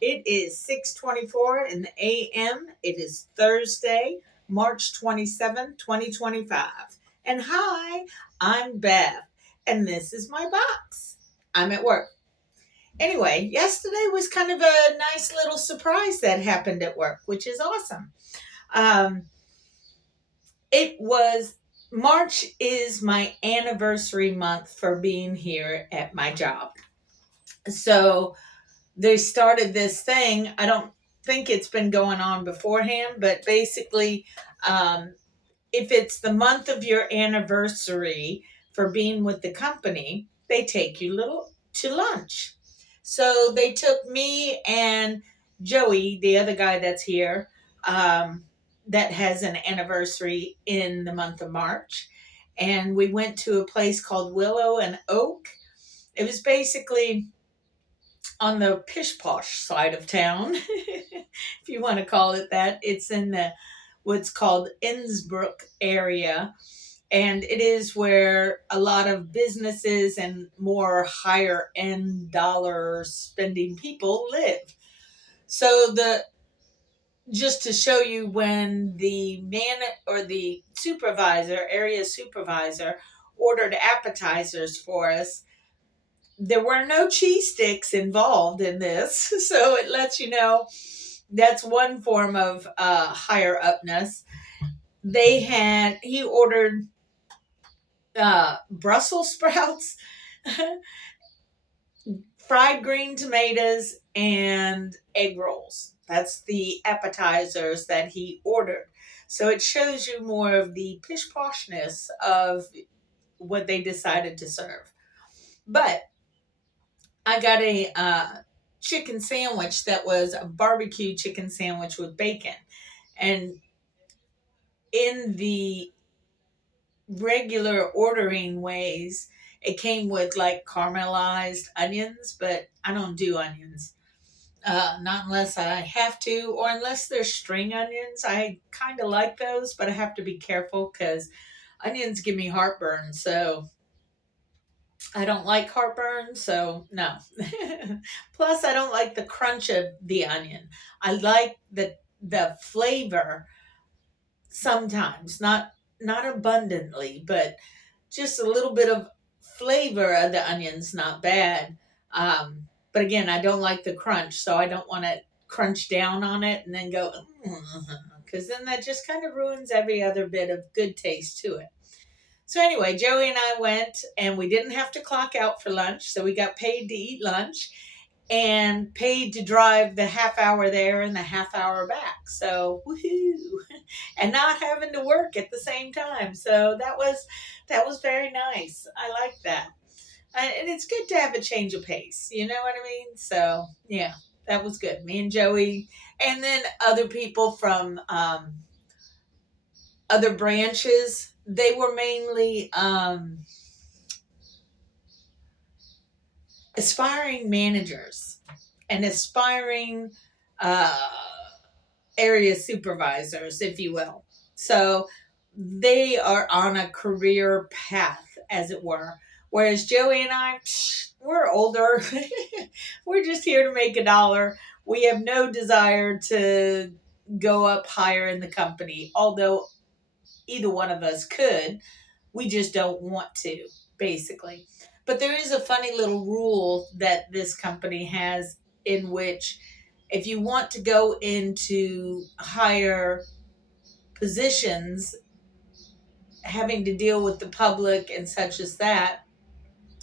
It is 6:24 in the AM. It is Thursday, March 27th, 2025. And hi, I'm Beth, and this is my box. I'm at work. Anyway, yesterday was kind of a nice little surprise that happened at work, which is awesome. Um, it was March is my anniversary month for being here at my job. So they started this thing. I don't think it's been going on beforehand, but basically, um, if it's the month of your anniversary for being with the company, they take you little to lunch. So they took me and Joey, the other guy that's here, that has an anniversary in the month of March, and we went to a place called Willow and Oak. It was basically on the pish posh side of town, if you want to call it that. It's in the what's called Innsbruck area, and it is where a lot of businesses and more higher end dollar spending people live. So the just to show you, when the man or the supervisor, area supervisor, ordered appetizers for us, there were no cheese sticks involved in this. So it lets you know that's one form of higher upness. He ordered Brussels sprouts, fried green tomatoes, and egg rolls. That's the appetizers that he ordered. So it shows you more of the pish poshness of what they decided to serve. But I got a chicken sandwich that was a barbecue chicken sandwich with bacon. And in the regular ordering ways, it came with like caramelized onions, but I don't do onions. Not unless I have to, or unless they're string onions. I kind of like those, but I have to be careful because onions give me heartburn. So I don't like heartburn, so no. Plus, I don't like the crunch of the onion. I like the flavor sometimes, not abundantly, but just a little bit of flavor of the onions, not bad. But again, I don't like the crunch, so I don't want to crunch down on it and then go, because then that just kind of ruins every other bit of good taste to it. So anyway, Joey and I went, and we didn't have to clock out for lunch, so we got paid to eat lunch and paid to drive the half hour there and the half hour back. So woohoo! And not having to work at the same time. So that was very nice. I like that. And it's good to have a change of pace. You know what I mean? So yeah, that was good. Me and Joey, and then other people from other branches. They were mainly aspiring managers and aspiring uh, area supervisors, if you will. So they are on a career path, as it were. Whereas Joey and I, we're older. We're just here to make a dollar. We have no desire to go up higher in the company, although either one of us could. We just don't want to, basically. But there is a funny little rule that this company has, in which if you want to go into higher positions, having to deal with the public and such as that,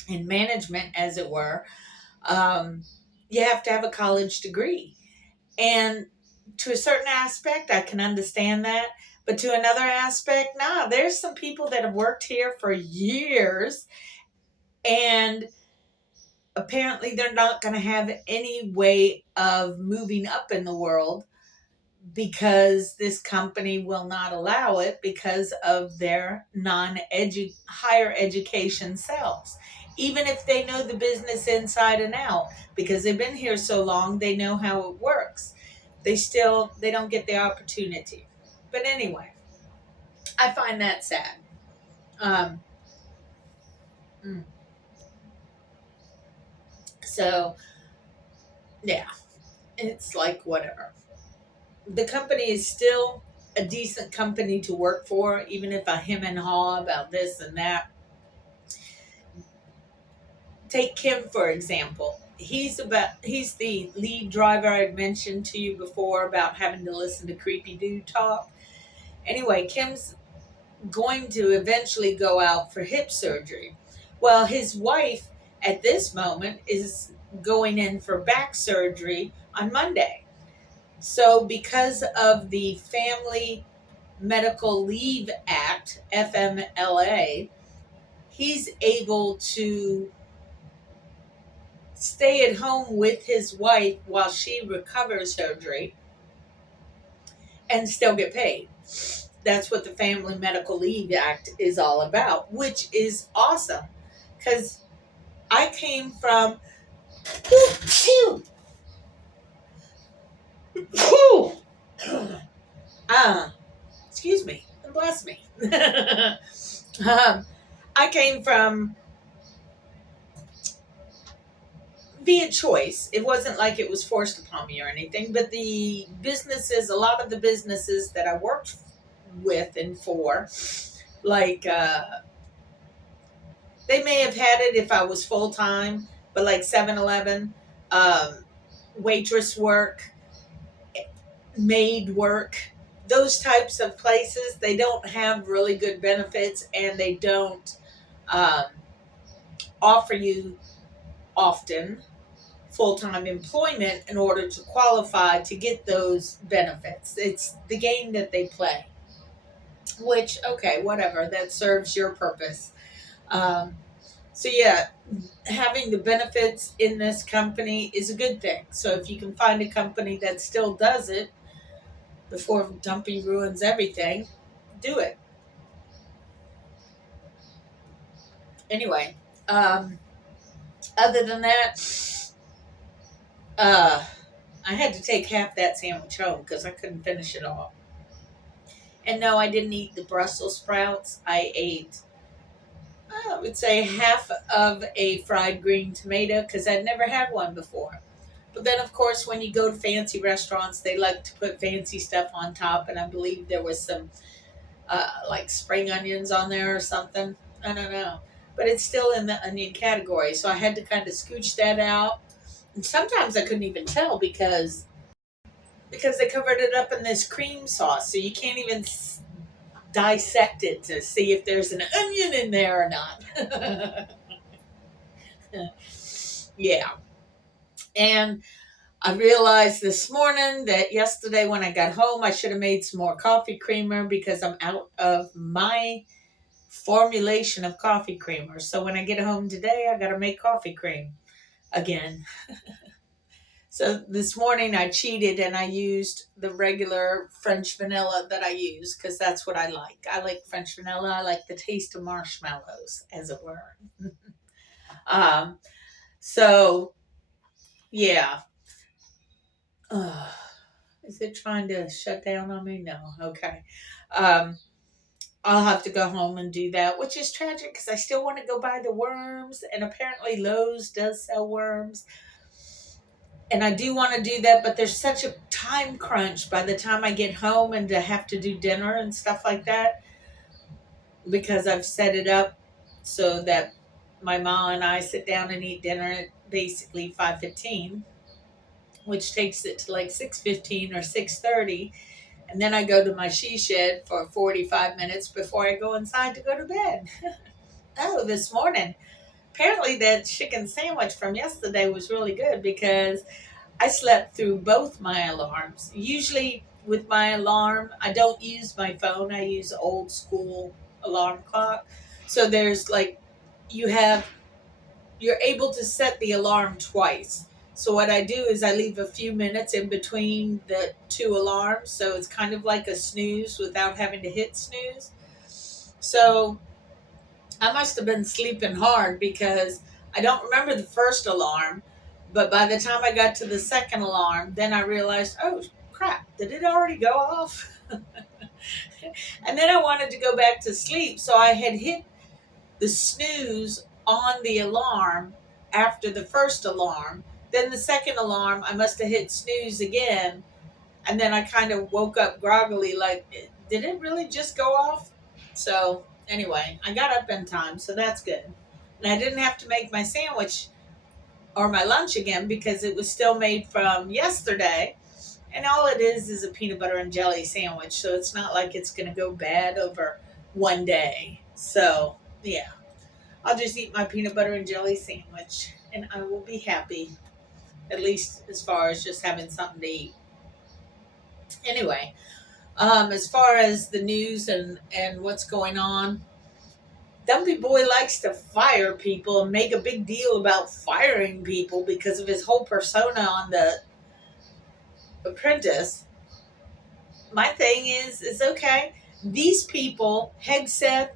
in management, as it were, um, you have to have a college degree. And to a certain aspect, I can understand that. But to another aspect, nah, there's some people that have worked here for years, and apparently they're not going to have any way of moving up in the world because this company will not allow it because of their higher education selves. Even if they know the business inside and out, because they've been here so long, they know how it works. They don't get the opportunity. But anyway, I find that sad. Um, mm, so yeah. it's like whatever. The company is still a decent company to work for, even if I hem and haw about this and that. Take Kim for example. He's the lead driver I'd mentioned to you before about having to listen to creepy dude talk. Anyway, Kim's going to eventually go out for hip surgery. Well, his wife at this moment is going in for back surgery on Monday. So, because of the Family Medical Leave Act, FMLA, he's able to stay at home with his wife while she recovers surgery and still get paid. That's what the Family Medical Leave Act is all about, which is awesome because I came from excuse me and bless me. I came from via choice. It wasn't like it was forced upon me or anything, but a lot of the businesses that I worked with and for, like, they may have had it if I was full time, but like 7-Eleven, waitress work, maid work, those types of places, they don't have really good benefits and they don't offer you often full-time employment in order to qualify to get those benefits. It's the game that they play, which, okay, whatever, that serves your purpose. So yeah, having the benefits in this company is a good thing. So if you can find a company that still does it before dumping ruins everything, do it. Anyway, other than that, I had to take half that sandwich home because I couldn't finish it all. And no, I didn't eat the Brussels sprouts. I ate, I would say, half of a fried green tomato because I'd never had one before. But then, of course, when you go to fancy restaurants, they like to put fancy stuff on top. And I believe there was some like spring onions on there or something. I don't know. But it's still in the onion category. So I had to kind of scooch that out. And sometimes I couldn't even tell because they covered it up in this cream sauce. So you can't even dissect it to see if there's an onion in there or not. Yeah. And I realized this morning that yesterday when I got home, I should have made some more coffee creamer because I'm out of my formulation of coffee creamer. So when I get home today, I got to make coffee cream again. So this morning I cheated and I used the regular French vanilla that I use because that's what I like. I like French vanilla. I like the taste of marshmallows, as it were. um, so, yeah. Is it trying to shut down on me? No. Okay. Um, I'll have to go home and do that, which is tragic because I still want to go buy the worms. And apparently Lowe's does sell worms. And I do want to do that, but there's such a time crunch by the time I get home and to have to do dinner and stuff like that because I've set it up so that my mom and I sit down and eat dinner at basically 5:15, which takes it to like 6:15 or 6:30, and then I go to my she shed for 45 minutes before I go inside to go to bed. Oh, this morning, apparently that chicken sandwich from yesterday was really good because I slept through both my alarms. Usually with my alarm, I don't use my phone. I use old school alarm clock. So there's like, you're able to set the alarm twice. So what I do is I leave a few minutes in between the two alarms. So it's kind of like a snooze without having to hit snooze. So I must have been sleeping hard because I don't remember the first alarm, but by the time I got to the second alarm, then I realized, oh crap, did it already go off? And then I wanted to go back to sleep, so I had hit the snooze on the alarm after the first alarm Then the second alarm, I must have hit snooze again. And then I kind of woke up groggily, like, did it really just go off? So, anyway, I got up in time, so that's good. And I didn't have to make my sandwich or my lunch again because it was still made from yesterday. And all it is a peanut butter and jelly sandwich. So it's not like it's going to go bad over one day. So, yeah, I'll just eat my peanut butter and jelly sandwich and I will be happy, at least as far as just having something to eat. Anyway, as far as the news and what's going on, Dumpy Boy likes to fire people and make a big deal about firing people because of his whole persona on The Apprentice. My thing is, it's okay. These people, Hegseth,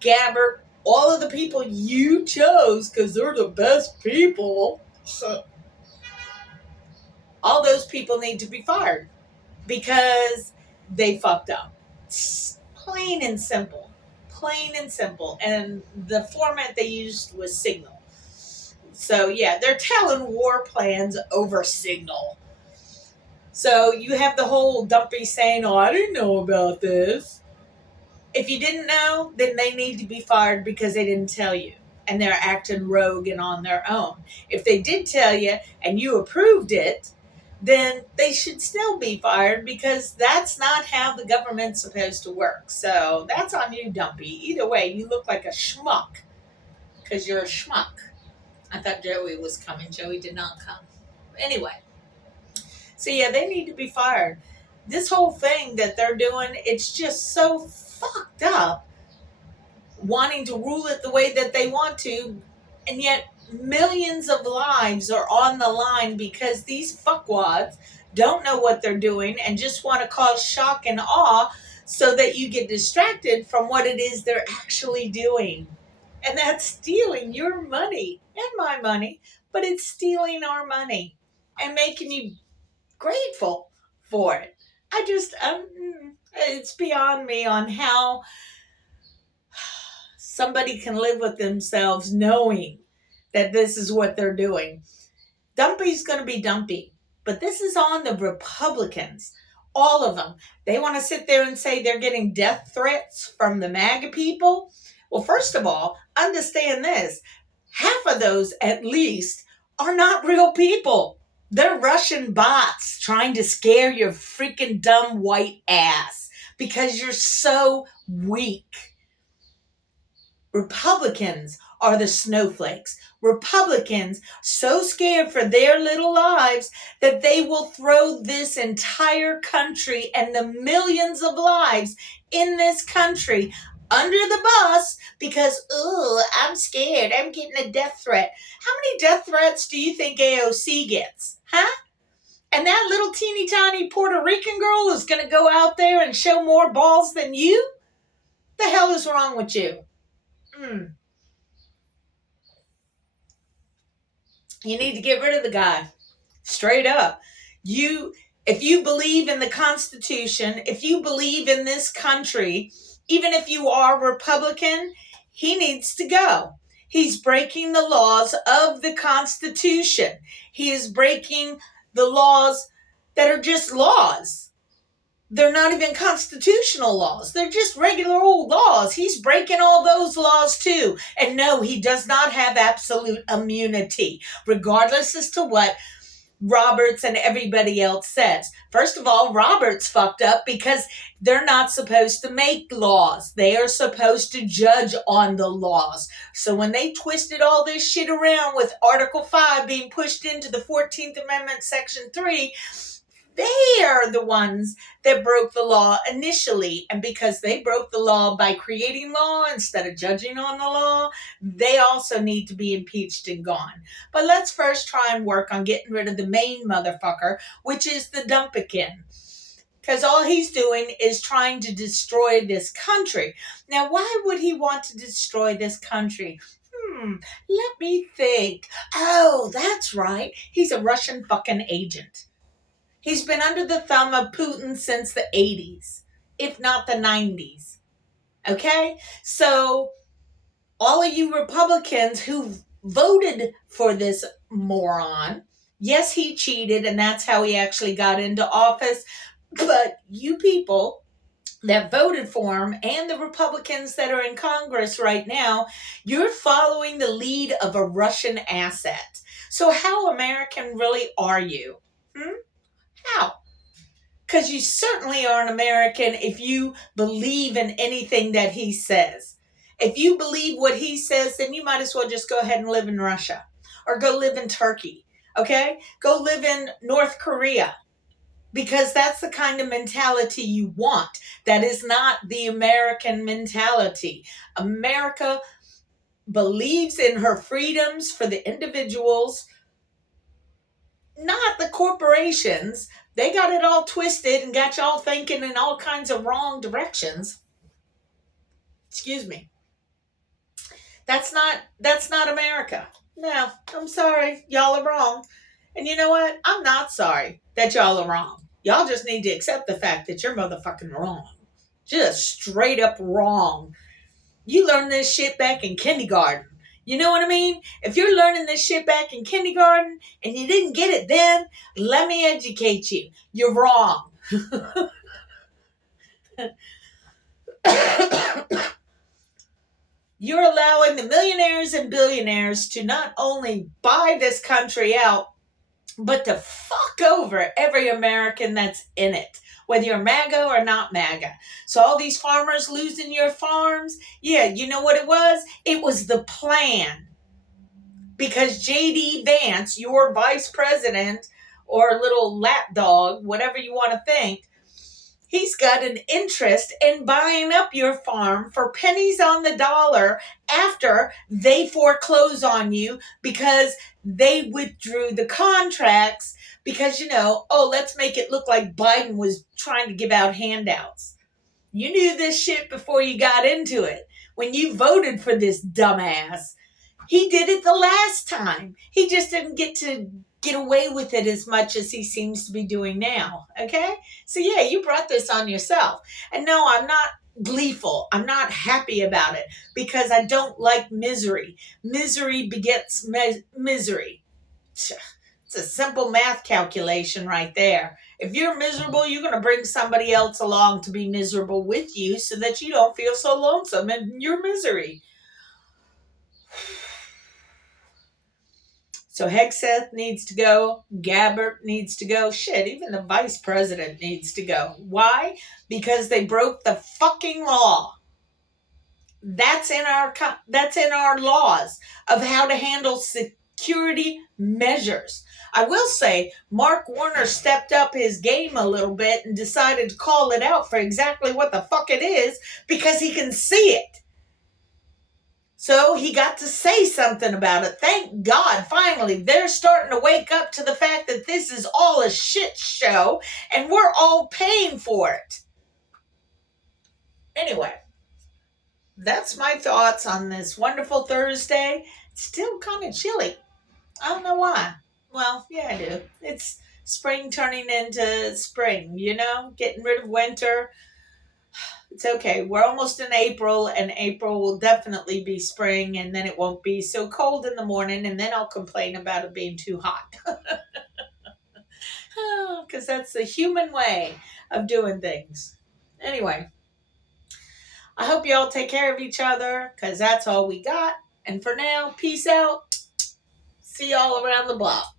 Gabbard, all of the people you chose because they're the best people, all those people need to be fired because they fucked up. Plain and simple. Plain and simple. And the format they used was Signal. So, yeah, they're telling war plans over Signal. So you have the whole Dumpy saying, oh, I didn't know about this. If you didn't know, then they need to be fired because they didn't tell you. And they're acting rogue and on their own. If they did tell you and you approved it, then they should still be fired because that's not how the government's supposed to work. So that's on you, Dumpy. Either way, you look like a schmuck because you're a schmuck. I thought Joey was coming. Joey did not come. Anyway. So yeah, they need to be fired. This whole thing that they're doing, it's just so fucked up. Wanting to rule it the way that they want to, and yet millions of lives are on the line because these fuckwads don't know what they're doing and just want to cause shock and awe so that you get distracted from what it is they're actually doing. And that's stealing your money and my money, but it's stealing our money and making you grateful for it. It's beyond me on how somebody can live with themselves knowing that this is what they're doing. Dumpy's going to be Dumpy, but this is on the Republicans. All of them. They want to sit there and say they're getting death threats from the MAGA people. Well, first of all, understand this. Half of those, at least, are not real people. They're Russian bots trying to scare your freaking dumb white ass because you're so weak. Republicans are the snowflakes. Republicans so scared for their little lives that they will throw this entire country and the millions of lives in this country under the bus because, I'm scared. I'm getting a death threat. How many death threats do you think AOC gets? Huh? And that little teeny tiny Puerto Rican girl is going to go out there and show more balls than you? The hell is wrong with you? You need to get rid of the guy. Straight up. If you believe in the Constitution, if you believe in this country, even if you are Republican, he needs to go. He's breaking the laws of the Constitution. He is breaking the laws that are just laws. They're not even constitutional laws. They're just regular old laws. He's breaking all those laws too. And no, he does not have absolute immunity, regardless as to what Roberts and everybody else says. First of all, Roberts fucked up because they're not supposed to make laws. They are supposed to judge on the laws. So when they twisted all this shit around with Article 5 being pushed into the 14th Amendment, Section 3, they are the ones that broke the law initially. And because they broke the law by creating law instead of judging on the law, they also need to be impeached and gone. But let's first try and work on getting rid of the main motherfucker, which is the Dumpikin. Because all he's doing is trying to destroy this country. Now, why would he want to destroy this country? Let me think. Oh, that's right. He's a Russian fucking agent. He's been under the thumb of Putin since the 80s, if not the 90s. Okay? So, all of you Republicans who voted for this moron, Yes, he cheated, and that's how he actually got into office. But you people that voted for him and the Republicans that are in Congress right now, you're following the lead of a Russian asset. So how American really are you? How? Because you certainly aren't American if you believe in anything that he says. If you believe what he says, then you might as well just go ahead and live in Russia or go live in Turkey. Okay? Go live in North Korea, because that's the kind of mentality you want. That is not the American mentality. America believes in her freedoms for the individuals, not the corporations. They got it all twisted and got y'all thinking in all kinds of wrong directions. Excuse me. That's not America. No, I'm sorry. Y'all are wrong. And you know what? I'm not sorry that y'all are wrong. Y'all just need to accept the fact that you're motherfucking wrong. Just straight up wrong. You learned this shit back in kindergarten. You know what I mean? If you're learning this shit back in kindergarten and you didn't get it then, let me educate you. You're wrong. You're allowing the millionaires and billionaires to not only buy this country out, but to fuck over every American that's in it, whether you're MAGA or not MAGA. So all these farmers losing your farms, yeah, you know what it was? It was the plan. Because J.D. Vance, your vice president or little lapdog, whatever you want to think, he's got an interest in buying up your farm for pennies on the dollar after they foreclose on you because they withdrew the contracts because, let's make it look like Biden was trying to give out handouts. You knew this shit before you got into it. When you voted for this dumbass, he did it the last time. He just didn't get away with it as much as he seems to be doing now. Okay? So yeah, you brought this on yourself. And no, I'm not gleeful. I'm not happy about it because I don't like misery. Misery begets misery. It's a simple math calculation right there. If you're miserable, you're going to bring somebody else along to be miserable with you so that you don't feel so lonesome in your misery. So Hegseth needs to go. Gabbard needs to go. Shit, even the vice president needs to go. Why? Because they broke the fucking law. That's in our laws of how to handle security measures. I will say Mark Warner stepped up his game a little bit and decided to call it out for exactly what the fuck it is because he can see it. So he got to say something about it. Thank God, finally, they're starting to wake up to the fact that this is all a shit show and we're all paying for it. Anyway, that's my thoughts on this wonderful Thursday. It's still kind of chilly. I don't know why. Well, yeah, I do. It's spring turning into spring, getting rid of winter. It's okay. We're almost in April, and April will definitely be spring, and then it won't be so cold in the morning, and then I'll complain about it being too hot. Because that's the human way of doing things. Anyway, I hope you all take care of each other, because that's all we got. And for now, peace out. See y'all around the block.